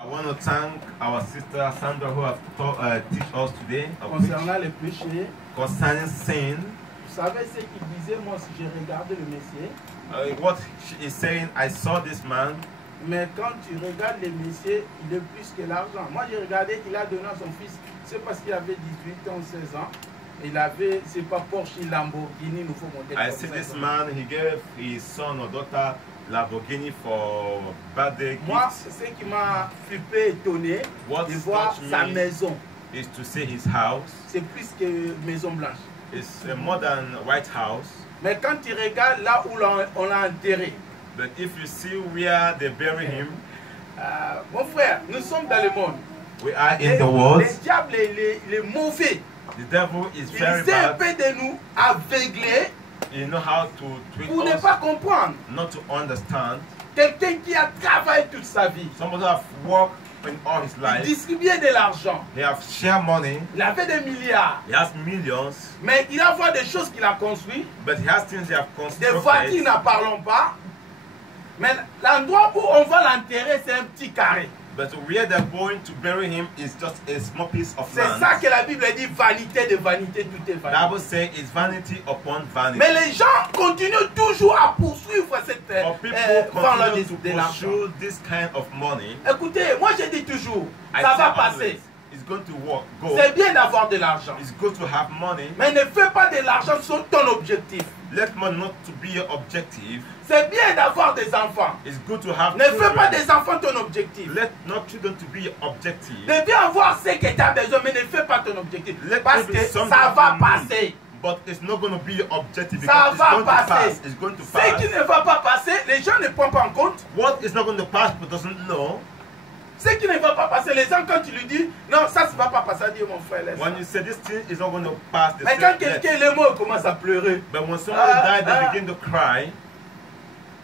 I want to thank our sister Sandra who has teach us today concernant les péchés. Concerning sin. Vous savez ce qu'il disait, moi si j'ai regardé le Messie. What she is saying, I saw this man. Mais quand tu regardes le Messie, il est plus que l'argent. Moi j'ai regardé, il a donné à son fils, c'est parce qu'il avait 18 ans, 16 ans. Il avait, c'est pas Porsche, Lamborghini, nous faut monter. I see this man, he gave his son or daughter Lamborghini for birthday gifts. Moi, ce qui m'a flippé, étonné, de voir sa maison. Is to see his house. C'est plus que Maison Blanche. It's a modern White House. Mais quand tu regardes là où on l'a enterré. But if you see where they bury him. Mon frère, nous sommes dans le monde. We are in the world. Le diable, il est mauvais. The devil is very bad. Il essaie un peu de nous aveugler. You know how to treat pour us, ne pas comprendre. Not to understand. Quelqu'un qui a travaillé toute sa vie. Somebody have worked in all his life. Il distribuait de l'argent. He have share money. Il avait des milliards. He has millions. Mais il a des choses qu'il a construites. But he has things he have constructed. Des voitures, n'en parlons pas. Mais l'endroit où on va l'enterrer, c'est un petit carré. But where they're going to bury him is just a small piece of land. C'est ça que la Bible dit, vanité de vanité, tout est vanité. The Bible says it's vanity upon vanity. Mais les gens continuent toujours à poursuivre cette continue to pursue this kind of money. Écoutez, moi je dis toujours, ça va passer. It's going to work. C'est bien d'avoir de l'argent. It's good to have money. Mais ne fais pas de l'argent sur ton objectif. Let money not to be your objective. C'est bien d'avoir des enfants. It's good to have ne fais pas des enfants ton objectif. Let not children to be your objective. Tu dois avoir ce que tu as besoin, mais ne fais pas ton objectif. Parce que ça va passer. But it's not going to be your objective. Ça va passer. It's going to pass. Ce qui ne va pas passer, les gens ne prennent pas en compte. What is not going to pass but doesn't know. Ce qui ne va pas passer, les gens quand tu lui dis non, ça ne va pas passer, dit mon frère. When you say this thing is not going to pass, mais quand quelqu'un est mort, commence à pleurer. But when somebody died, they begin to cry.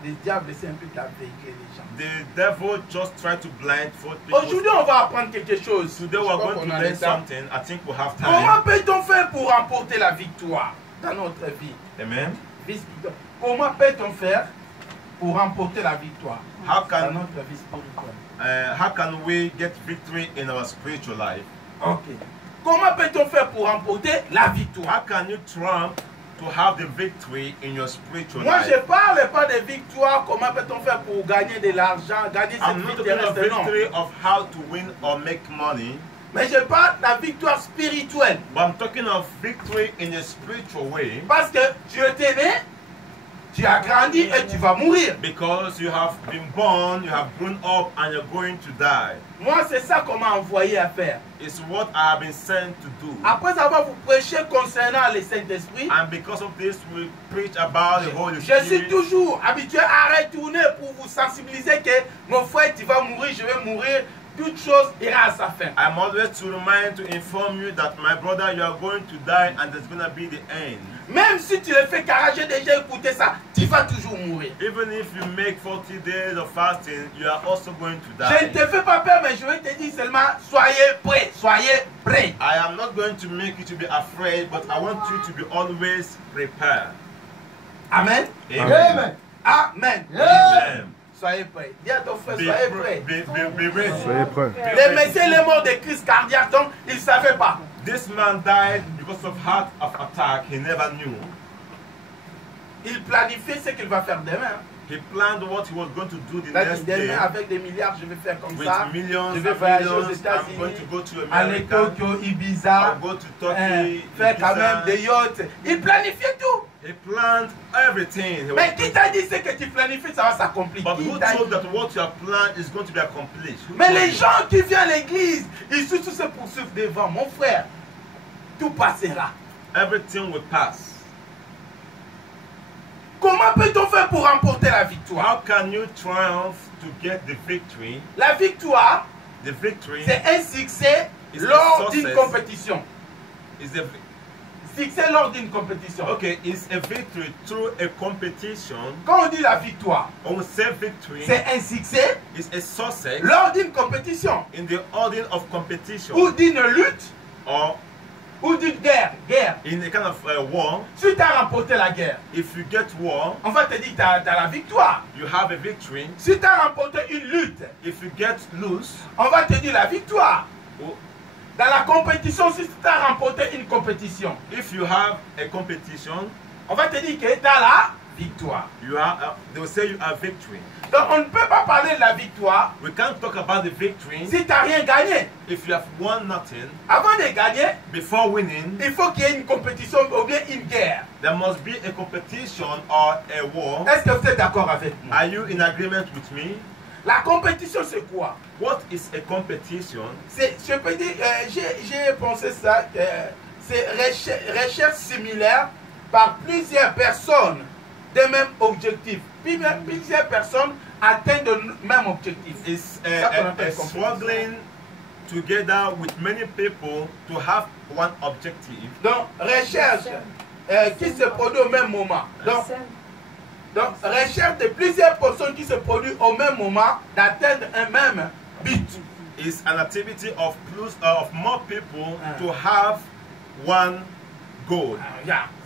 Le diable essaie un peu d'aveugler les gens. The devil just try to blindfold people. Aujourd'hui, on va apprendre quelque chose. Today we are going to learn something. I think we have time. Comment peut-on faire pour remporter la victoire dans notre vie? Amen. Comment peut-on faire pour remporter la victoire dans notre vie spirituelle? How can we get victory in our spiritual life? Okay. Comment peut-on faire pour remporter la victoire? How can you trump to have the victory in your spiritual life? Moi, je parle pas de victoire. Comment peut-on faire pour gagner de l'argent, gagner cette victoire? I'm not talking of victory of how to win or make money. Mais je parle de la victoire spirituelle. But I'm talking of victory in a spiritual way. Parce que tu es né, tu as grandi et tu vas mourir. Because you have been born, you have grown up, and you're going to die. Moi, c'est ça qu'on m'a envoyé à faire. It's what I have been sent to do. Après avoir vous prêché concernant le Saint-Esprit, and because of this, we preach about the Holy Spirit. Je suis toujours habitué à retourner pour vous sensibiliser que mon frère, tu vas mourir, je vais mourir. Toute chose ira à sa fin. I'm always to remind, to inform you that my brother, you are going to die, and there's going to be the end. Même si tu le fais car j'ai déjà écouté ça, tu vas toujours mourir. Even if you make 40 days of fasting, you are also going to die. Je ne te fais pas peur, mais je vais te dire seulement, soyez prêts, soyez prêts. I am not going to make you to be afraid, but I want you to be always prepared. Amen. Amen. Amen. Amen. Soyez prêts. Dis à ton frère, soyez prêts. Soyez prêts. Le Messie est mort de crise cardiaque, donc il ne savait pas. This man died because of heart attack. He never knew. Il planifiait ce qu'il va faire demain. He planned what he was going to do the next day. Avec des milliards, je vais faire comme with ça. Millions, je vais voyager aux I'm going to go to America. Aller Tokyo, Ibiza. I'll go to Turkey, faire quand même des yachts. Il planifiait tout. He planned everything. Mais qui t'a dit ce que tu planifies, ça va s'accomplir? But who told that what you have planned is going to be accomplished? Mais les gens qui viennent à l'église, ils se poursuivent devant. Mon frère, tout passera. Everything will pass. Comment peut-on faire pour remporter la victoire? How can you triumph to get the victory? La victoire, c'est un succès lors d'une compétition. Succès lors d'une compétition. Okay, it's a victory through a competition. Quand on dit la victoire, on say victory. C'est un succès. It's a success lors d'une compétition. In the order of competition. Ou d'une lutte. Or Ou d'une guerre. in a kind of war, Si tu as remporté la guerre, if you get war, on va te dire que tu as la victoire. you have a victory. Si tu as remporté une lutte, If you get loose, on va te dire la victoire. oh, Dans la compétition, si tu as remporté une compétition, if you have a competition, on va te dire que tu as la victoire. you are. They will say you have victory. Donc on ne peut pas parler de la victoire We can't talk about the victory si tu n'as rien gagné. if you have won nothing. Avant de gagner, Before winning, il faut qu'il y ait une compétition ou bien une guerre. there must be a competition or a war. Est-ce que vous êtes d'accord avec moi? Are you in agreement with me? La compétition, c'est quoi? What is a competition? Je peux dire, j'ai pensé ça, c'est recherche similaire par plusieurs personnes des mêmes objectifs. Puis même plusieurs personnes atteignent le même objectif. It's Ça qu'on appelle compétition. struggling together with many people to have one objective. Donc, recherche qui se produit au même moment. Donc, recherche de plusieurs personnes qui se produisent au même moment d'atteindre un même but. It's an activity of more people to have one goal.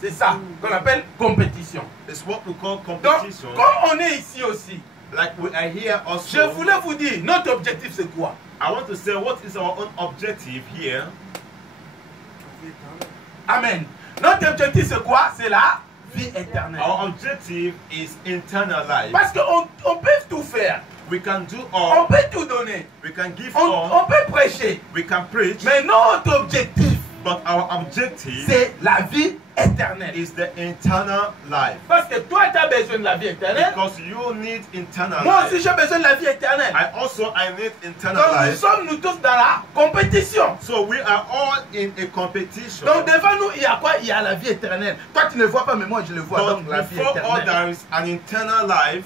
C'est ça qu'on appelle compétition. It's what we call Donc, competition. comme on est ici aussi, Like we are here je also. voulais vous dire, notre objectif c'est quoi? I want to say what is our own objective here. Amen. Notre objectif c'est quoi? C'est la vie éternelle. Our objective is eternal life. Parce qu'on peut tout faire. We can do On all. peut tout donner. We can give On all. peut prêcher. We can preach. Mais notre objectif, But our objective c'est la vie éternelle. is the eternal life. Parce que toi, tu as besoin de la vie éternelle. Because you need eternal Moi aussi, life. j'ai besoin de la vie éternelle. I need eternal Donc, nous life. sommes nous tous dans la compétition. So we are all in a competition. Donc, devant nous, il y a quoi? Il y a la vie éternelle. Toi, tu ne le vois pas, mais moi, je le vois. But Donc, la vie before all, éternelle. there is an eternal life.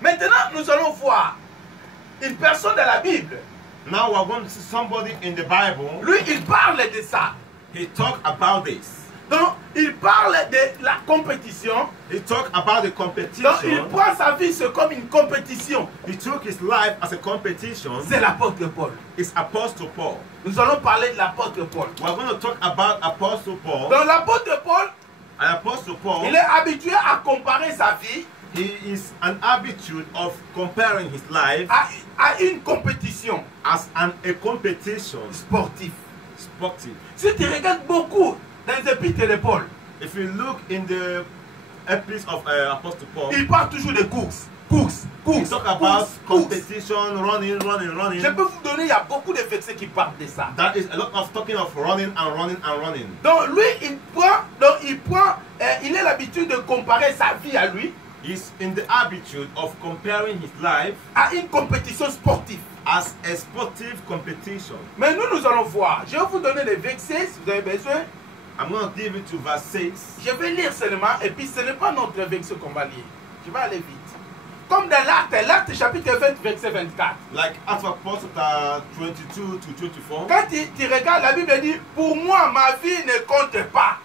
Maintenant, nous allons voir une personne dans la Bible. Now we are going to see somebody in the Bible. Lui, il parle de ça. He talked about this. Donc, il parle de la compétition. He talked about the Donc, il competition. prend sa vie, c'est comme une compétition. He took his life as a competition. C'est l'apôtre Paul. It's Apostle Paul. Nous allons parler de l'apôtre Paul. We are going to talk about Apostle Paul. Donc, l'apôtre Paul, And Apostle Paul, il est habitué à comparer sa vie he is an habitude of comparing his life à une compétition as a competition sportive. sportive. Si tu regardes beaucoup dans les épîtres de Paul, If you look in the epistles of Apostle Paul, il parle toujours de course. he talk about competition, running. Je peux vous donner, il y a beaucoup de versets qui parlent de ça. That is a lot of talking of running. Donc lui, il a l'habitude de comparer sa vie à lui He's in the habitude of comparing his life à une compétition sportive. as a sportive competition. Mais nous allons voir. Je vais vous donner les versets si vous avez besoin. I'm going to give it to verse 6. Je vais lire seulement et puis ce n'est pas notre verset qu'on va lire. Je vais aller vite. Comme dans l'Acte chapitre 20, verset 24. Like Acts of Apostles 22 to 24. Quand tu regardes, la Bible dit, pour moi, ma vie ne compte pas.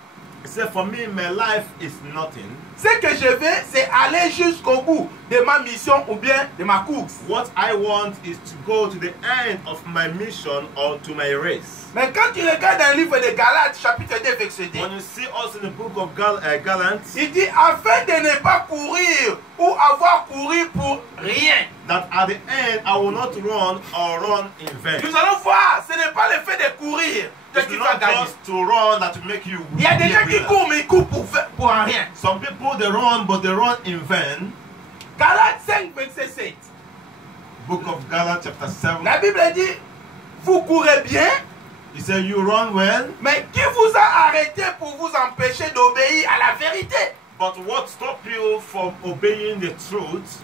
It said, for me, my life is nothing. Ce que je veux, c'est aller jusqu'au bout de ma mission ou bien de ma course. What I want is to go to the end of my mission or to my race. Mais quand tu regardes dans le livre de Galates, chapitre 2, verset 10, When you see also in the book of Galatians, il dit, afin de ne pas courir ou avoir couru pour rien. that at the end I will not run or run in vain. Nous allons voir, ce n'est pas le fait de courir que It's tu vas not gagner. just to run that will make you Il y a des be a gens qui winner. courent, mais ils courent pour rien. Some people they run but they run in vain. Galates 5, verset 7. Book of Galatians chapter 7. La Bible dit, vous courez bien, He said you run well, mais qui vous a arrêté pour vous empêcher d'obéir à la vérité? but what stop you from obeying the truth?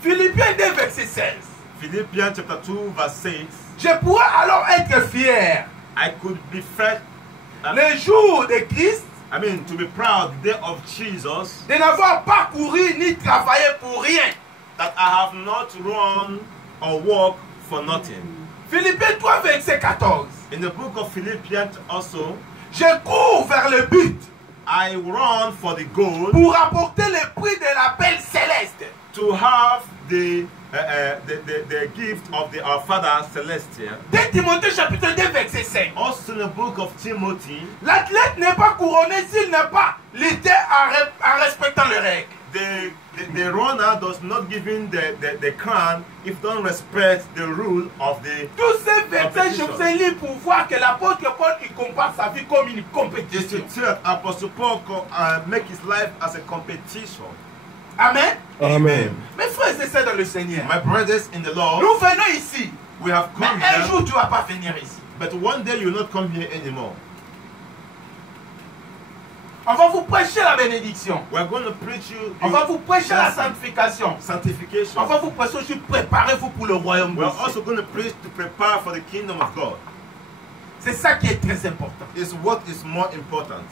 Philippiens 2, verset 16. Philippians chapter 2 verse 6. Je pourrais alors être fier I could be fed, le jour de Christ to be proud the day of Jesus, de n'avoir pas couru ni travaillé pour rien. that I have not run or walked for nothing. Philippiens 3, verset 14. In the book of Philippians also, Je cours vers le but I run for the goal pour apporter le prix de l'appel céleste. to have the the gift of our Father Celestial. 2 Timothée chapitre 2 verset 5. Also in the book of Timothy, l'athlète n'est pas couronné s'il n'a pas l'idée en respectant les règles. the runner does not give him the crown if don't respect the rule of the Tous ces versets, je vous ai lu pour voir que l'apôtre Paul il compare sa vie comme une is compétition. to tell Apostle Paul make his life as a competition. Amen. Amen. Mes frères et sœurs dans le Seigneur, My brothers in the Lord, nous venons ici. we have Mais come un here, jour, tu ne vas pas venir ici. but one day you will not come here anymore. On va vous prêcher la bénédiction. We are going to preach you On va vous prêcher la blessing, sanctification. sanctification. On va vous prêcher aussi, préparez-vous pour le royaume de We are Dieu. also going to preach to prepare for the kingdom of God. C'est ça qui est très important. It's what is more important.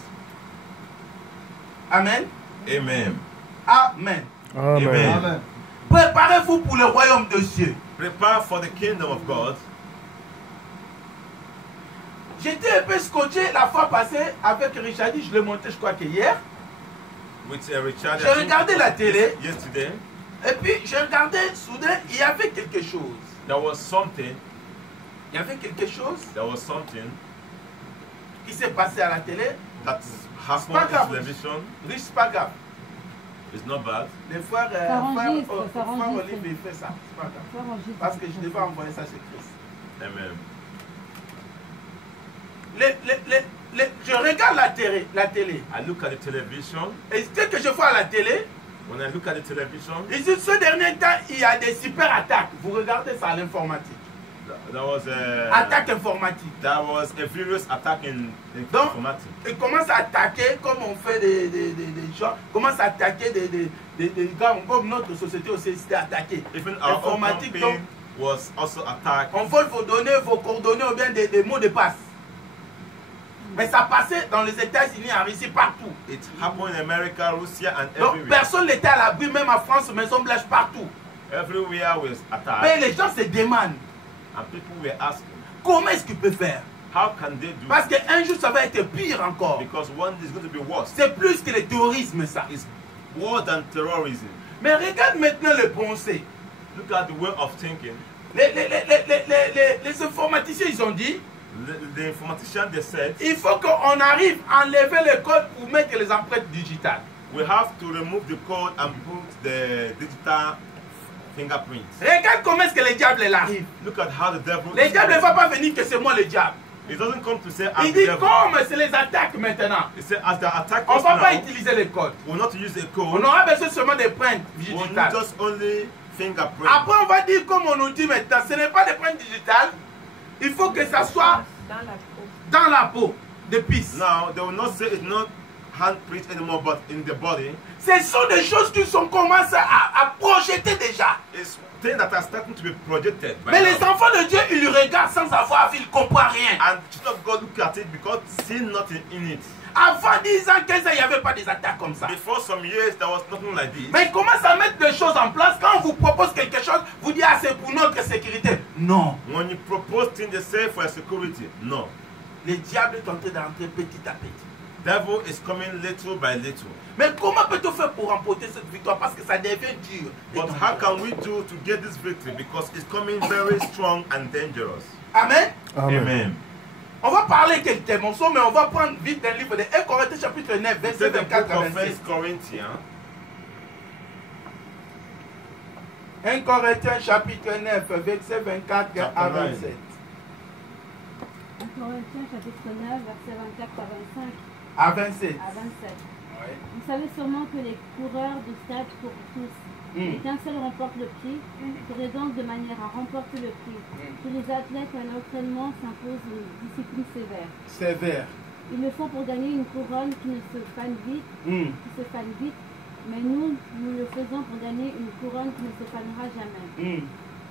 Amen. Amen. Amen. Amen. Amen. Préparez-vous pour le royaume de Dieu. Prepare for the kingdom of God. J'étais un peu scotché la fois passée avec Richard, je l'ai monté je crois que hier. With Richard, J'ai regardé la télé yesterday. et puis j'ai regardé soudain, il y avait quelque chose. There was something. Il y avait quelque chose There was something qui s'est passé à la télé. that happened Pas grave. on television. Rich, c'est pas grave. It's not bad. Les frères, Ça enregistre, ça frère enregistre. Olivier, il fait ça. C'est pas grave. Ça enregistre. Parce que je devais envoyer ça chez Christ. Amen. Je regarde la télé. I look at the television. Et ce que je vois à la télé, When I look at the television, ici, ce dernier temps, il y a des super attaques. Vous regardez ça à l'informatique. there was Attaque informatique. a virus attack in Donc, informatics. ils commencent à attaquer comme on fait des gens, commencent à attaquer des gars comme notre société aussi était attaquée. Even our own Informatique, company donc, was also attacked. on vole vos données, vos coordonnées ou bien des mots de passe. Mais ça passait dans les États-Unis, en Russie, partout. It happened in America, Russia, and Donc everywhere. personne n'était à l'abri, même en France, Maison Blanche, partout. Everywhere was Mais attacked, les gens se demandent, and people were asking, comment est-ce qu'ils peuvent faire? how can they do Parce it? qu'un jour, ça va être pire encore. Because one day is going to be worse. C'est plus que le terrorisme, ça. It's more than terrorism. Mais regarde maintenant le pensée. Look at the way of thinking. Les informaticiens, ils ont dit, The informatician, they said, il faut qu'on arrive à enlever le code pour mettre les empreintes digitales. we have to remove the code and put the digital fingerprints. Regarde comment est-ce que le diable il arrive. Look at how the devil Le diable ne va pas venir que c'est moi le diable. It doesn't come to say I'm Il the dit devil. comme c'est les attaques maintenant. It says as the attack On ne us va pas now, utiliser les codes. we'll not use a On code. aura besoin seulement des pointes We'll need digitales. just only fingerprint. Après on va dire comme on nous dit maintenant, ce n'est pas des pointes digitales. Il faut que ça soit dans la peau de pisse. Now they will not say it's not handprint anymore, but in the body. Ce sont des choses qui sont commencées à projeter déjà. It's things that are starting to be projected. By Mais les now. enfants de Dieu, ils le regardent sans savoir, ils ne comprennent rien. And children of God look at it because see nothing in it. Avant 10 ans, 15 ans, il n'y avait pas des attaques comme ça. Before some years, there was nothing like this. Mais ils commencent à mettre des choses en place. Quand on vous propose quelque chose, vous dites, ah, c'est pour notre sécurité. Non. When you propose things, they say for security. No. Le diable est en train d'entrer petit à petit. Devil is coming little by little. Mais comment peut-on faire pour remporter cette victoire? Parce que ça devient dur. But how can we do to get this victory? Because it's coming very strong and dangerous. Amen. Amen. On va parler quelques thèmes ensemble, mais on va prendre vite un livre de 1 Corinthiens chapitre 9, verset C'est the 24 book à of 26. 1 Corinthians. 1 Corinthiens chapitre 9, verset 24 à 27. 1 Corinthiens chapitre 9, verset 24 à 25 À 27. à 27. Ouais. Vous savez sûrement que les coureurs de stade courent tous, mais qu'un seul remporte le prix. Courez donc de manière à remporter le prix. Tous les athlètes à l'entraînement s'imposent une discipline sévère. Sévère. Il le faut pour gagner une couronne qui se fane vite, mais nous le faisons pour gagner une couronne qui ne se fanera jamais.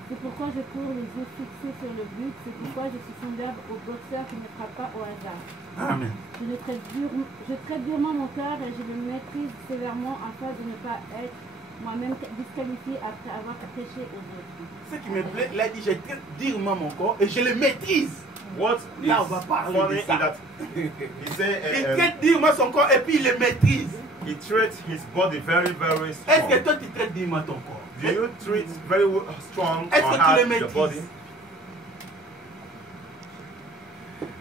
C'est pourquoi je cours les yeux fixés sur le but, c'est pourquoi je suis semblable au boxeur qui ne frappe pas au hasard. Amen. Je traite durement mon cœur et je le maîtrise sévèrement afin de ne pas être moi-même disqualifié après avoir prêché aux autres. Ce qui me plaît, il a dit, je traite durement mon corps et je le maîtrise. What is Là, on va parler funny de is ça. that he Il said traite durement son corps et puis il le maîtrise. he treats his body very, very Est-ce que strong. toi, tu traites durement ton corps? Do you treat very strong Est-ce or que tu hard le your body? maîtrises?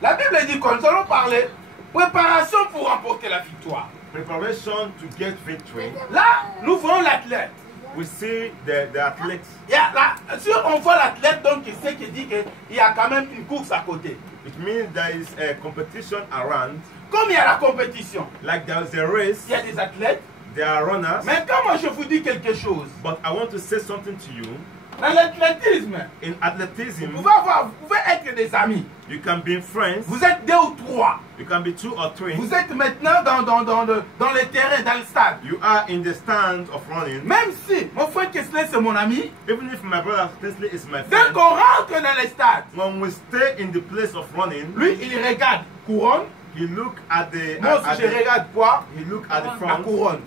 La Bible dit que nous allons parler préparation pour remporter la victoire. Preparation to get victory. Là, nous voyons l'athlète. We see the athletes. Là, si on voit l'athlète, donc c'est qui dit qu'il y a quand même une course à côté. It means there is a competition around. Comme il y a la compétition, Like there is a race, il y a des athlètes. there are runners. Mais quand moi je vous dis quelque chose, But I want to say something to you. dans l'athlétisme, In athleticism, vous pouvez être des amis. you can be friends. Vous êtes 2 ou 3. You can be 2 or 3. Vous êtes maintenant dans les terrains, dans le stade. You are in the stand of running. Même si mon frère Kessler c'est mon ami, Even if my brother Tesla is my dès friend, qu'on rentre dans le stade, when we stay in the place of running, lui il regarde couronne. he look at the, Moi aussi je regarde quoi? he look at the La front. couronne.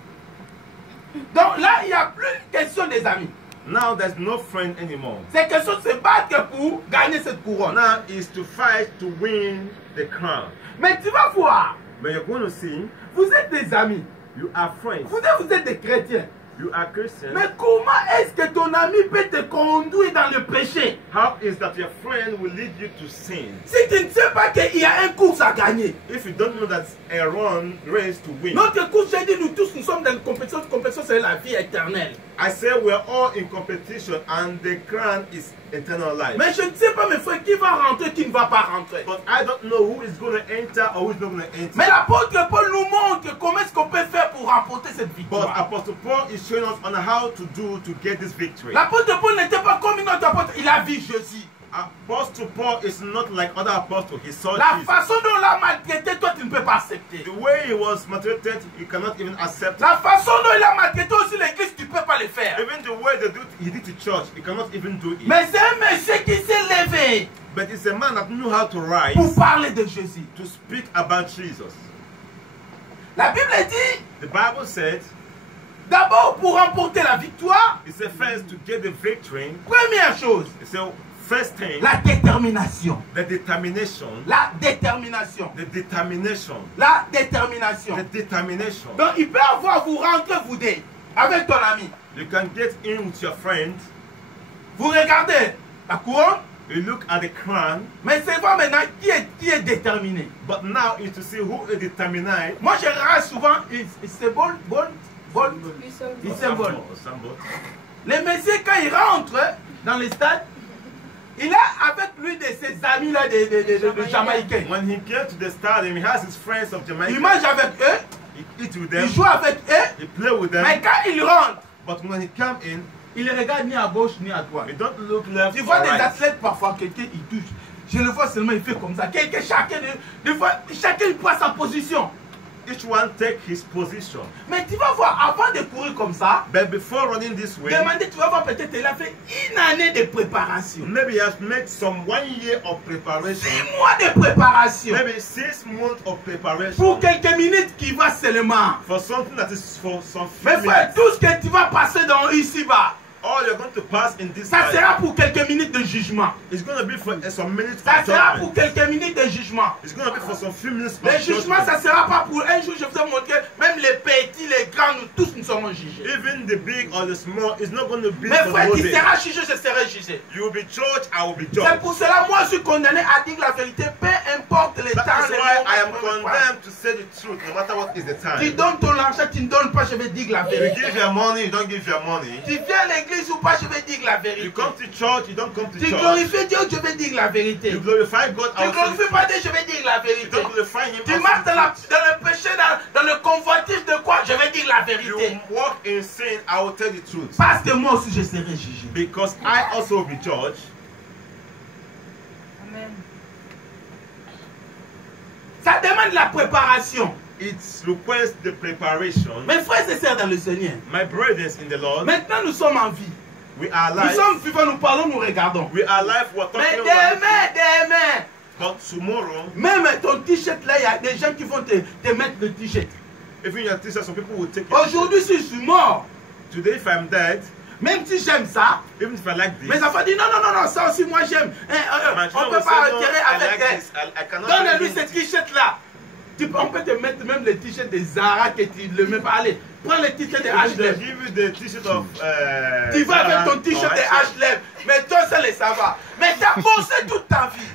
Donc là, il n'y a plus question des amis. Now there's no friend anymore. C'est question de se battre pour gagner cette couronne. Now is to fight to win the crown. Mais tu vas voir, But you're going to see, vous êtes des amis. you are friends. Vous êtes des chrétiens. You are Christians. Mais comment est-ce que ton ami peut te conduire dans le péché? How is that your friend will lead you to sin? Si tu ne sais pas qu'il y a une course à gagner. If you don't know that's a race to win. Notre course, j'ai dit, nous tous, nous sommes dans une compétition. Cette compétition, c'est la vie éternelle. I say we're all in competition and the crown is eternal life. Mais je ne sais pas, mes frères, qui va rentrer, qui ne va pas rentrer. But I don't know who is going to enter or who is not going to enter. Mais l'apôtre Paul nous montre comment est-ce qu'on peut faire pour remporter cette But victoire. Apostle Paul is showing us on how to do to get this victory. L'apôtre Paul n'était pas comme une autre apôtre, il a vu Jésus. Apostle Paul is not like other apostles. He saw La Jesus. façon dont on l'a maltraité, toi tu ne peux pas accepter. The way he was maltreated, he cannot even accept it. La façon dont il a maltraité aussi l'église, tu ne peux pas le faire. Even the way he did to church, he cannot even do it. Mais c'est un monsieur qui s'est levé But it's a man that knew how to rise pour parler de Jésus. to speak about Jesus. La Bible dit, The Bible said, d'abord pour remporter la victoire, it said first to get the victory. première chose, It said first thing, la détermination. the determination. La détermination. The determination. La détermination. The determination. Donc il peut avoir, vous rentrez, vous deux, avec ton ami. You can get in with your friend. Vous regardez la couronne, You look at the crown. mais c'est voir maintenant qui est déterminé. But now is to see who is determined. Moi je regarde souvent, c'est bon. Il symbole. Les messieurs, quand ils rentrent dans le stade, il est avec lui de ses amis là, de Jamaïcains. When he came to the stadium, he has his friends of Jamaica. Il mange avec eux, He eat with them. il joue avec eux, He play with them. mais quand il rentre, But when he come in, il ne regarde ni à gauche ni à droite. he don't look left Tu or vois des right. athlètes, parfois, quelqu'un il touche. Je le vois seulement, il fait comme ça. Chacun il prend sa position. Each one take his position. Mais tu vas voir, avant de courir comme ça, But before running this way, demandez, tu vas voir peut-être il a fait une année de préparation. maybe he has made some 1 year of preparation. 6 mois de préparation. Maybe 6 months of preparation. Pour quelques minutes qui va seulement. For something that is for some few Mais frère, minutes. tout ce que tu vas passer dans ici-bas, All you're going to pass in this ça life sera pour quelques minutes de jugement. is going to be for some minutes Ça of sera pour judgment. quelques minutes de jugement. It's going to be for some few minutes Le of jugement, judgment. ça sera pas pour un jour, je vous ai montré, même les petits, les grands, nous tous nous serons jugés. Even the big or the small is not going to be Mais for frère, the qui whole day. sera jugé, je serai jugé. You will be judged, I will be C'est judged. pour cela, moi, je suis condamné à dire la vérité, peu importe le That temps, is le why I am moment, peu importe. condemned to say the truth, no matter what is the Tu time. donnes ton argent, tu ne donnes pas, je vais dire la You vérité. give your money, you don't give your money. Tu viens à l'église ou pas, je vais dire la You vérité. come to church, you don't come to Tu church. glorifies Dieu, je vais dire la vérité. You glorify God, Tu I will say glorifies pas Dieu, je vais dire la you vérité. don't glorify Him. Tu I will marches say dans, the truth. dans le péché, dans le convoitisme de quoi, je vais dire la You vérité. walk in sin, I will tell the truth. Parce que moi aussi, je serai jugé. Because I also will be judged. Amen. Ça demande la préparation. It requires the preparation. Mes frères et sœurs dans le Seigneur, My brothers in the Lord, maintenant nous sommes en vie. we are Nous alive. sommes vivants, nous parlons, nous regardons. We are alive, we're Mais talking about it. demain, But tomorrow, même ton t-shirt là, il y a des gens qui vont te mettre le t-shirt. even your teacher, some people will take it. Aujourd'hui, si je suis mort, Today, if I'm dead, même si j'aime ça, even if I like this, mes enfants disent non, ça aussi moi j'aime. my On ne children peut will pas say, no, enterrer I avec like elle. this. I cannot Donne-lui do ce this. t-shirt là. On peut te mettre même les t-shirts des Zara que tu ne le mets pas. Allez, prends les t-shirts des H-Lev. Give you the t-shirt of. Tu vas avec ton t-shirt des H-Lev. Mais toi seul, ça va. Mais tu as bossé toute ta vie.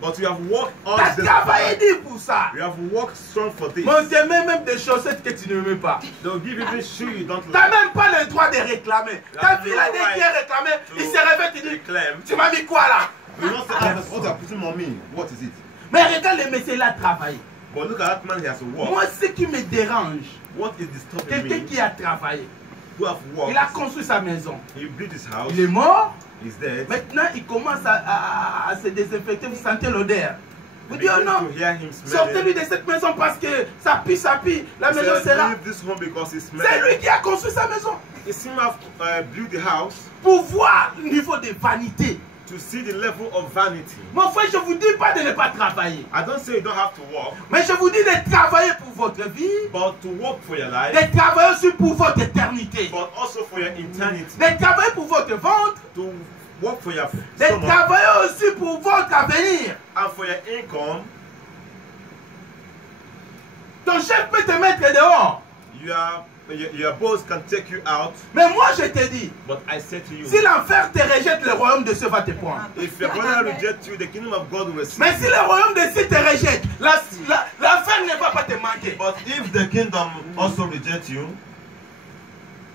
But you have worked all Tu as travaillé dur pour ça. You have worked strong for this. Mais on te met même des chaussettes que tu ne mets pas. They'll give you this shoe you don't Tu n'as like. même pas le droit de réclamer. Ta fille là, dès qu'il a réclamé, il se réveille et dit Reclaim. tu m'as mis quoi là? You don't say, ah, that's what you're putting on me. What is it? Mais regarde le monsieur là travailler. But look at that man, he has worked. Moi, ce qui me dérange, What is disturbing quelqu'un me? qui a travaillé, Who have worked? il a construit sa maison, He built his house. il est mort, He's dead. maintenant il commence à se désinfecter, vous sentez l'odeur. Vous dites oh non, to hear him smelling. sortez-lui de cette maison parce que ça pue, la He maison said, sera. leave this home because it's C'est smelling. lui qui a construit sa maison. He seemed to have built the house Pour voir le niveau de vanité. to see the level of vanity. Mon frère, je ne vous dis pas de ne pas travailler. I don't say you don't have to work, Mais je vous dis de travailler pour votre vie, but to work for your life, de travailler aussi pour votre éternité, but also for your eternity. de travailler pour votre ventre, To work for your de stomach travailler aussi pour votre avenir. and for your income. Ton chef peut te mettre dehors. Your boss can take you out, Mais moi je te dis, but I say to you, si l'enfer te rejette, le royaume de Dieu va te prendre. if your brother rejects you, the kingdom of God will receive Mais si you. le royaume de Dieu te rejette, l'enfer ne va pas te manquer. But if the kingdom also rejects you,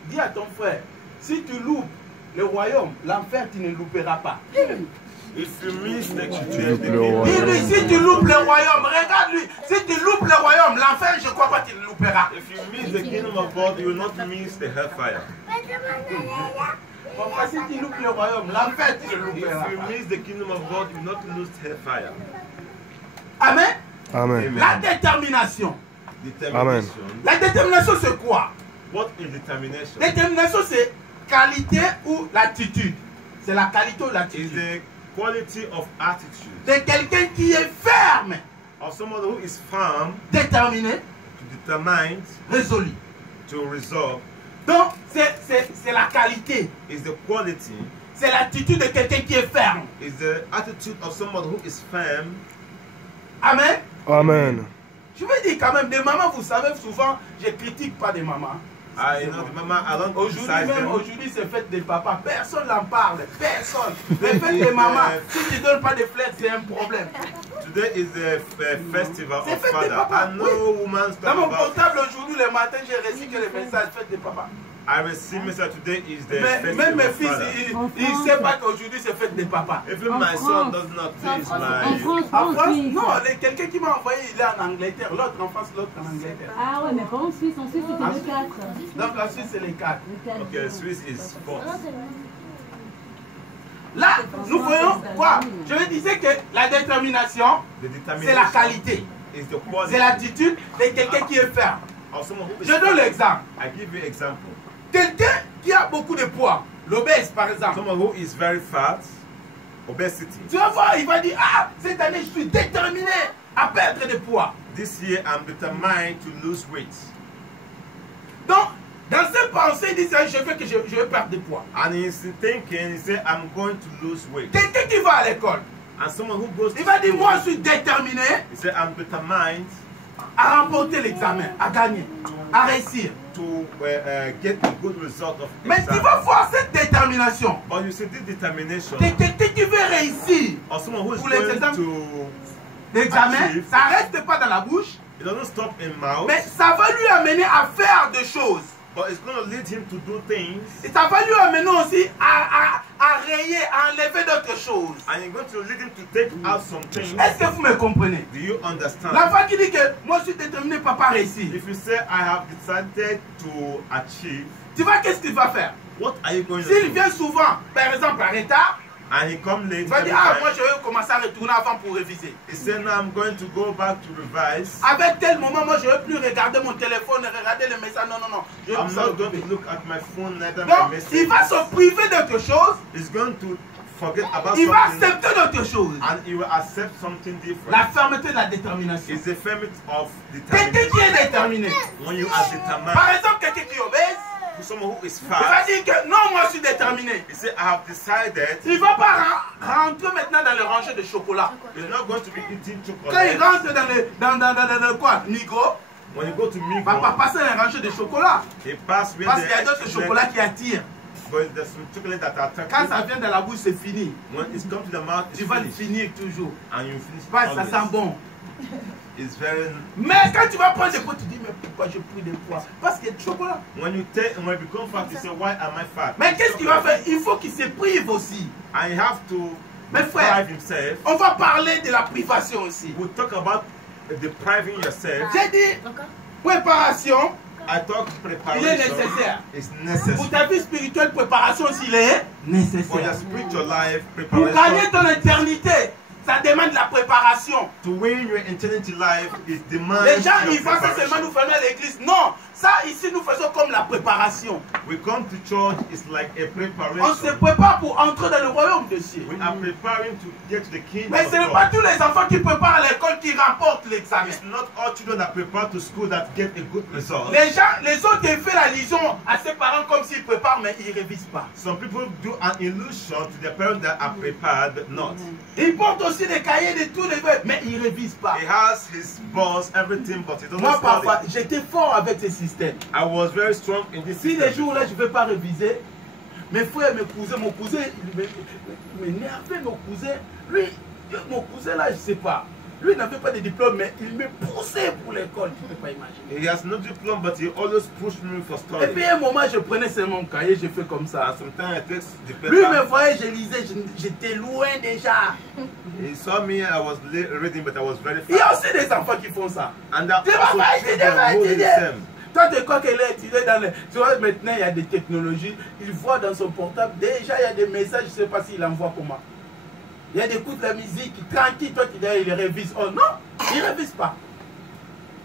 Dis à ton frère, si tu loupes le royaume, l'enfer tu ne louperas pas. if you miss the Dis-lui, si tu loupes le royaume, regarde-lui, si tu loupes le royaume, l'enfer je ne crois pas que tu le louperas. if you miss the kingdom of God, you will not miss the hellfire. Mon frère, si tu loupes le royaume, l'enfer tu ne le If louperas you pas. miss the kingdom of God, you will not lose hellfire. Amen. Amen. La détermination. Determination. La détermination c'est quoi? What is determination? Détermination c'est qualité ou l'attitude. C'est la qualité ou Is l'attitude. the quality of attitude C'est quelqu'un qui est ferme, of someone who is firm, déterminé, to determine, résolu. to resolve. Donc c'est la qualité. Is the quality, C'est l'attitude de quelqu'un qui est ferme. is the attitude of someone who is firm. Amen. Amen. Je veux dire quand même, des mamans, vous savez, souvent, je ne critique pas des mamans. I know the mama, I don't Aujourd'hui criticize même, them. aujourd'hui c'est fête des papas, personne n'en parle, personne. Les fêtes des mamans, si tu ne donnes pas de fleurs, c'est un problème. Today is the festival C'est of fête des father. papas, And no woman's Dans talk mon about. portable aujourd'hui, le matin, j'ai reçu que le message fête des papas. I receive message today is the Mais festival même mes of fils, father. ils ne savent pas qu'aujourd'hui c'est fête des papas. Even En my son France. does not En taste France, my. En France, oui. non, quelqu'un qui m'a envoyé, il est en Angleterre, l'autre en France, l'autre en Angleterre. Ah ouais, mais pas en Suisse. En Suisse, c'était le 4. Donc en Suisse, c'est les quatre. Le 4. Okay, Swiss is fourth. Là, nous voyons quoi? Je me disais que la détermination, The c'est la determination qualité, is the quality c'est l'attitude de quelqu'un qui est ferme. of someone who is Je donne l'exemple. I give you example. Quelqu'un qui a beaucoup de poids, l'obèse par exemple, Someone who is very fat, obesity. tu vas voir, il va dire, ah, cette année, je suis déterminé à perdre de poids. This year I'm determined to lose weight. Donc, dans cette pensée, il dit, je veux que je veux perdre de poids. And he's thinking, he said, I'm going to lose weight. Quelqu'un qui va à l'école, And someone who goes to il va dire, school, moi, je suis déterminé he said, I'm determined à remporter l'examen, à gagner, à réussir. to get a good result of Mais tu exam. vas voir cette détermination. But you see this determination C'est quelqu'un qui veut réussir or someone who is Pour les going exams. to, l'examen, Achieve. ça ne reste pas dans la bouche, it doesn't stop in mouth, mais ça va lui amener à faire des choses. but it's going to lead him to do things, Et ça va lui amener aussi à rayer, à enlever d'autres choses. and it's going to lead him to take out some things. Est-ce que vous me comprenez? Do you understand? L'enfant qui dit que moi je suis déterminé, papa réussir. If you say, I have decided to achieve, Tu vois qu'est-ce qu'il va faire? what are you going to S'il do? vient souvent, par exemple en retard, And he come late. il va every dire, ah time. moi je vais commencer à retourner avant pour réviser. He said, now I'm going to go back to revise. Avec tel moment, moi je ne vais plus regarder mon téléphone, regarder les messages. Non, non, non. Je vais I'm plus not going s'occuper. to look at my phone, neither my Donc, message. il va se priver d'autre chose, He's going to forget about il va something accepter d'autre chose. and he will accept something different. La fermeté de la détermination. It's the ferment of Quelqu'un determination. qui est déterminé. When you are determined, Par exemple, quelqu'un qui est obèse, someone who is il va fast, dire que non, moi je suis déterminé. he said, I have decided Il ne va pas rentrer maintenant dans le rangée de chocolat. He's not going to be eating Quand il chocolate. rentre dans le quoi, Migros, When you go to il va pas Migros, passer un rangée de chocolat. he pass where Parce qu'il y a the d'autres chocolats qui attirent. but there's some chocolate that are Quand attractive. ça vient dans la bouche, c'est fini. When it's come to the mouth, Tu it's vas le finished. finir toujours. And you finish Parce que ça always. sent bon. It's very. Mais quand tu vas prendre des poids, tu dis, mais pourquoi j'ai pris des poids? Parce qu'il y a du chocolat. When you become fat, you say, why am I fat? Mais qu'est-ce qu'il va faire? Il faut qu'il se prive aussi. And you have to Mes frères, deprive himself. on va parler de la privation aussi. We talk about depriving yourself. J'ai dit, préparation, I talk il est preparation. nécessaire. It's Pour necessary. ta vie spirituelle, préparation aussi, il est For your nécessaire. spiritual life, Pour gagner preparation. ton éternité, ça demande la préparation. To win your eternity life is demand. Les gens, your ils pensent que seulement preparation. nous faisons à l'église. Non, ça ici, nous faisons comme la préparation. We come to church, it's like a On se preparation. prépare pour entrer dans le royaume de Dieu. We are preparing to get to the kingdom Mais of ce n'est pas God. tous les enfants qui préparent à l'école qui remportent l'examen. It's not all children that prepare to school that get a good result. Les gens, les autres, ils font la liaison à ses parents comme s'ils préparent, mais ils ne révisent pas. Some people do an illusion to their parents that are prepared, but not. Ils portent aussi des cahiers de tous les bêtes, mais ils ne révisent pas. He has his boss, everything, but he doesn't Moi, study. parfois, j'étais fort avec ce système. I was very strong in this Si les system. jours-là, je ne vais pas réviser, mes frères, mes cousins, mon cousin, il m'énervait, mon cousin. Lui, mon cousin là, je ne sais pas. Lui, il n'avait pas de diplôme, mais il me poussait pour l'école, tu ne peux pas imaginer. He has no diploma, but he always pushed me for Et puis study. à un moment, je prenais seulement mon cahier, je fais comme ça. And sometimes I take the Lui me paper. voyait, je lisais, j'étais loin déjà. He saw me, I was reading, but I was very Il y a fast. aussi des enfants qui font ça. And there are Tu vas also pas étudier, children va who did étudier. the same. Toi, tu crois qu'elle est étudiée dans les... Tu vois, maintenant, il y a des technologies. Il voit dans son portable. Déjà, il y a des messages, je ne sais pas s'il envoie comment. Il y a des coups de la musique, tranquille, toi, tu dis, il révise. Oh non, il ne révise pas.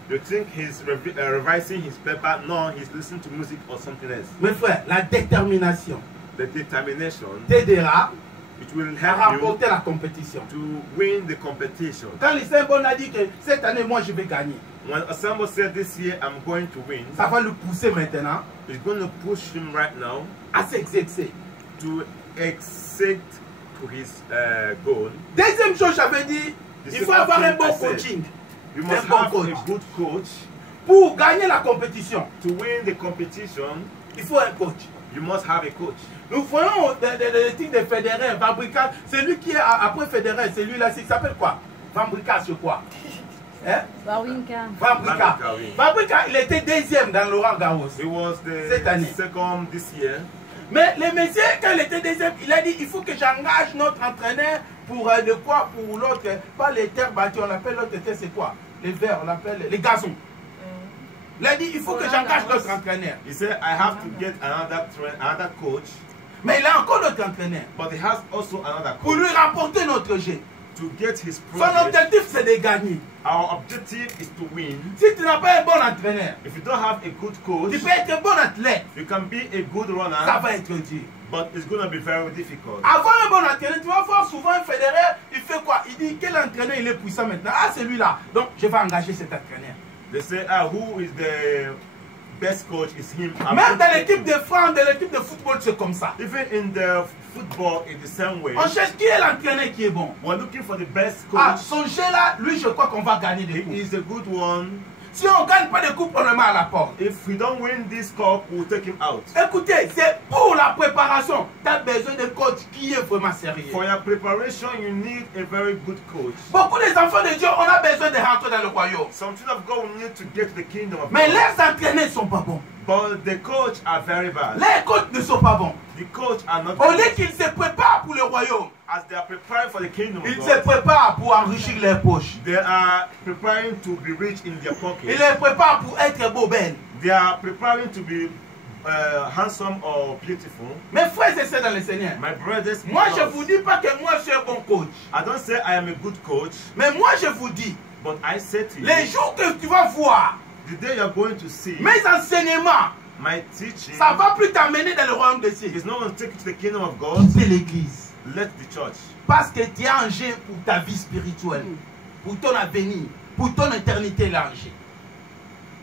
You think he's revising his paper? No, he's listening to music or something else. Mes frères, la détermination The determination, t'aidera it will à help you remporter la compétition. to win the competition. Quand le Saint-Bon a dit que cette année, moi, je vais gagner, When Asambo said this year, I'm going to win, ça va le pousser maintenant it's going to push him right now à s'exercer. to exceed to his goal. Deuxième chose, j'avais dit, The il faut second avoir un thing bon I said, coaching You must Un bon have coach. a good coach. pour gagner la compétition. To win the competition, Il faut un coach. you must have a coach. Nous voyons des trucs de Federer, Fabricas, celui qui est après Federer, celui-là, il s'appelle quoi? Fabricas, je crois. Hein? Wawrinka. Fabricas. Fabricas, oui. Fabricas, il était deuxième dans Laurent Garros. He was Cette the année. second this year. Mais le monsieur, quand il était deuxième, il a dit il faut que j'engage notre entraîneur pour de quoi? Pour l'autre, pas les terres battues, on appelle l'autre terre, c'est quoi? Les verts, on appelle les gazons. Il a dit il faut que j'engage notre entraîneur. He said, I have to get another coach, Mais il a encore notre entraîneur but he has also another pour coach lui rapporter notre jeu. to get his Son progress. objectif, c'est de gagner. Our objective is to win. Si tu n'as pas un bon entraîneur, If you don't have a good coach, tu peux être un bon athlète, you can be a good ça runner, va être dur. but it's going to be very difficult. Avoir un bon entraîneur, tu vas voir souvent un Federer, il fait quoi? Il dit quel entraîneur il est puissant maintenant? Ah, celui-là. Donc, je vais engager cet entraîneur. They say, who is the best coach? Is him. Même dans l'équipe de France, dans l'équipe de football, c'est comme ça. Even in the football, it's the same way. On cherche qui est l'entraîneur qui est bon. We're looking for the best Ah, coach. son jeu là, lui, je crois qu'on va gagner des He coups. is a good one. Si on ne gagne pas de coups, on le met à la porte. If we don't win this cup, we'll take him out. Écoutez, c'est pour la préparation. Tu as besoin de coach qui est vraiment sérieux. For your preparation, you need a very good coach. Beaucoup des enfants de Dieu, on a besoin de rentrer dans le royaume. Some children of God will need to get to the kingdom of Mais God. les entraîneurs ne sont pas bons. But the coach are very bad. Les coachs ne sont pas bons. The coach are not Au lieu good. qu'ils se préparent pour le royaume, As they are preparing for the kingdom of ils se God, préparent pour enrichir leurs poches. they are preparing to be rich in their Ils pocket. les préparent pour être beaux, belles. They are preparing to be handsome or beautiful. Mes frères et sœurs dans le Seigneur, My brothers, moi je ne brothers, vous dis pas que moi je suis un bon coach. I don't say I am a good coach, Mais moi je vous dis, but I say to les you, jours que tu vas voir the day you are going to see mes enseignements, my teaching ça ne va plus t'amener dans le royaume de Dieu. is not going to take you to the kingdom of God. C'est l'église. Let the church. Parce que tu es en jeu pour ta vie spirituelle, pour ton avenir, pour ton éternité, il est en jeu.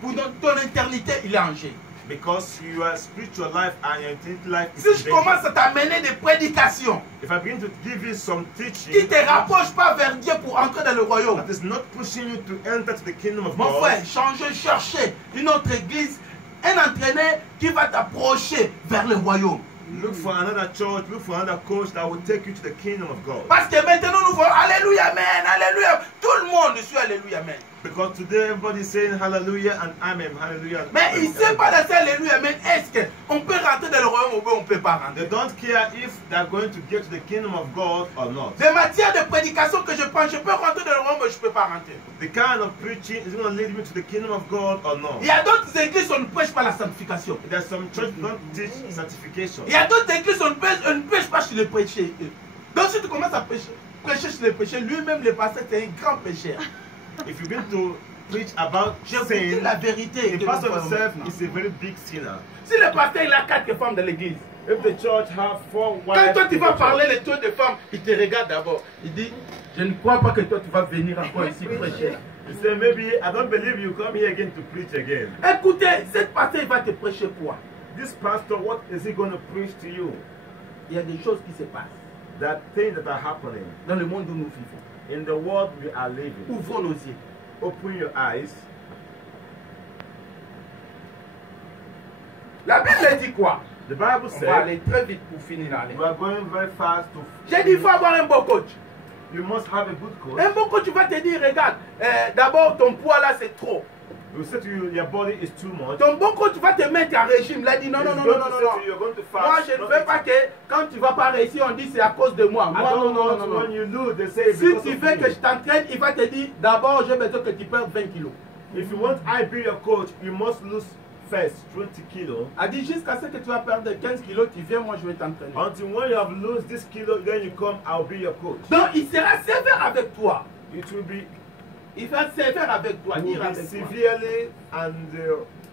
Pour ton éternité, il est en jeu. Because your spiritual life and your intellectual life is Si je in danger. commence à t'amener des prédications If I begin to give you some qui teaching ne te rapprochent pas vers Dieu pour entrer dans le royaume, that is not pushing you to enter to the kingdom of mon God, frère, changer, chercher une autre église, un entraîneur qui va t'approcher vers le royaume. look for another church, look for another coach that will take you to the kingdom of God. Parce que maintenant nous voyons Alléluia, Amen, Alléluia. Tout le monde suit Alléluia, Amen. Because today everybody is saying hallelujah and amen, hallelujah. Mais il ne sait pas de ça, Alléluia, Amen. Est-ce qu'on peut rentrer dans le royaume ou on ne peut pas They rentrer? don't care if they're going to get to the kingdom of God or not. Des matières de prédication que je prends, je peux rentrer dans le royaume ou je ne peux pas rentrer. The kind of preaching is going to lead me to the kingdom of God or not. Il y a d'autres églises où on ne prêche pas la sanctification. There's some church don't teach sanctification. Il y a d'autres églises où on ne prêche pas sur les péchés. Donc si tu commences à prêcher sur les péchés, lui-même le pasteur c'est un grand pécheur. If you begin to preach about Je vous dis sin, la vérité. the pastor himself maintenant. is a very big sinner. Si le pasteur il a 4 femmes dans l'église, If the church have 4 quand wives, toi tu in vas the parler les taux de femmes, il te regarde d'abord. Il dit, je ne crois pas que toi tu vas venir encore ici prêcher. church, he say maybe I don't believe you come here again to preach again. Écoutez, cette pasteur il va te prêcher quoi? This pastor, what is he going to preach to you? Il y a des choses qui se passent That things that are happening dans le monde où nous vivons. in the world we are living. Ouvrons nos yeux. Open your eyes. La Bible dit quoi? The Bible On va says aller très vite pour finir l'année. we are going very fast to. J'ai dit, il faut avoir un bon coach. You must have a good coach. Un bon coach va te dire, regarde, d'abord ton poids là c'est trop. He will say to you, your body is too much. Ton bon coach va te mettre en régime. Il a dit, non, non, non, non, non, non. You're going to fast. Moi, je ne veux pas que quand tu vas pas réussir, on dit c'est à cause de moi. I Moi, don't non, non, want non, non. when you lose, they say Si because tu of veux que je me. t'entraîne, il va te dire, d'abord, j'ai besoin que tu perdes 20 kilos. If you want I be your coach, you must lose first 20 kilos. A dit, jusqu'à ce que tu vas perdre 15 kilos, tu viens, moi je vais t'entraîner. Until when you have lost this kilo, then you come, I'll be your coach. Donc, il sera sévère avec toi. It will be, Il va sévère avec toi, it will dire be avec toi. severely and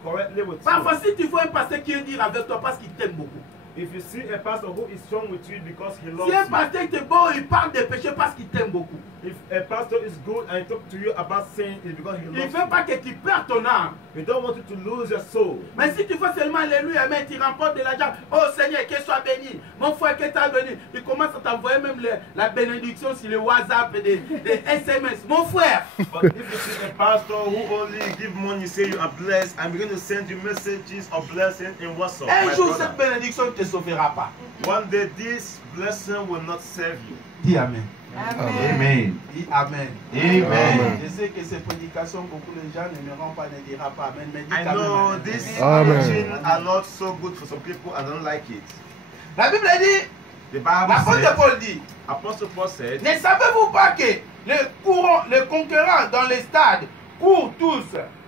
correctly with Parfois, you. si tu vois un pasteur qui est dire avec toi parce qu'il t'aime beaucoup. If you see a pastor who is strong with you because he loves Si un you, pasteur qui est bon, il parle des péchés parce qu'il t'aime beaucoup. if a pastor is good and he talk to you about sin, it's because he Il loves ne veut you. pas que tu perds ton âme. He don't want you to lose your soul. Mais si tu vois seulement Alléluia, mais tu remportes de l'argent, oh Seigneur, qu'il soit béni. Mon frère, que t'as béni. Il commence à t'envoyer même la bénédiction sur le WhatsApp et des SMS. Mon frère, But if you see a pastor who only give money, say you are blessed, I'm going to send you messages of blessing in WhatsApp. un my jour brother. cette bénédiction ne te sauvera pas. One day this blessing will not save you. Dis Amen. Amen. Dis Amen. Amen. Je sais que ces prédications, beaucoup de gens n'aimeront pas, ne diront pas Amen. Mais dis I quand même know Amen. these Amen. teachings are not so good for some people. I don't like it. La Bible dit, The Bible l'apôtre says, Paul dit, Apostle Paul said, ne savez-vous pas que les conquérants dans les stades courent tous,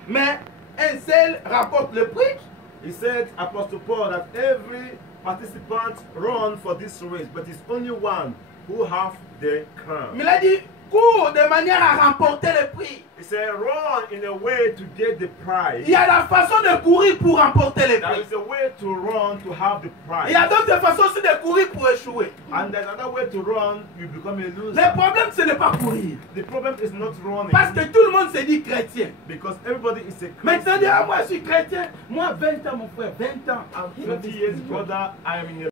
mais un seul rapporte le prix? he said, Apostle Paul, that every participant run for this race, but it's only one who have the crown. Mais il a dit, cours de manière à remporter le prix. He said, run in a way to get the prize. Il y a la façon de courir pour remporter le There prix. is a way to run to have the prize. Il y a d'autres façons aussi de courir pour échouer. And there's another way to run, you become a loser. Le problème, ce n'est pas courir. The problem is not running. Parce que tout le monde se dit chrétien. Because everybody is a Maintenant, Christian. dis, ah, moi je suis chrétien. Moi, 20 ans, mon frère, 20 ans. I'm 20 years brother, I am in a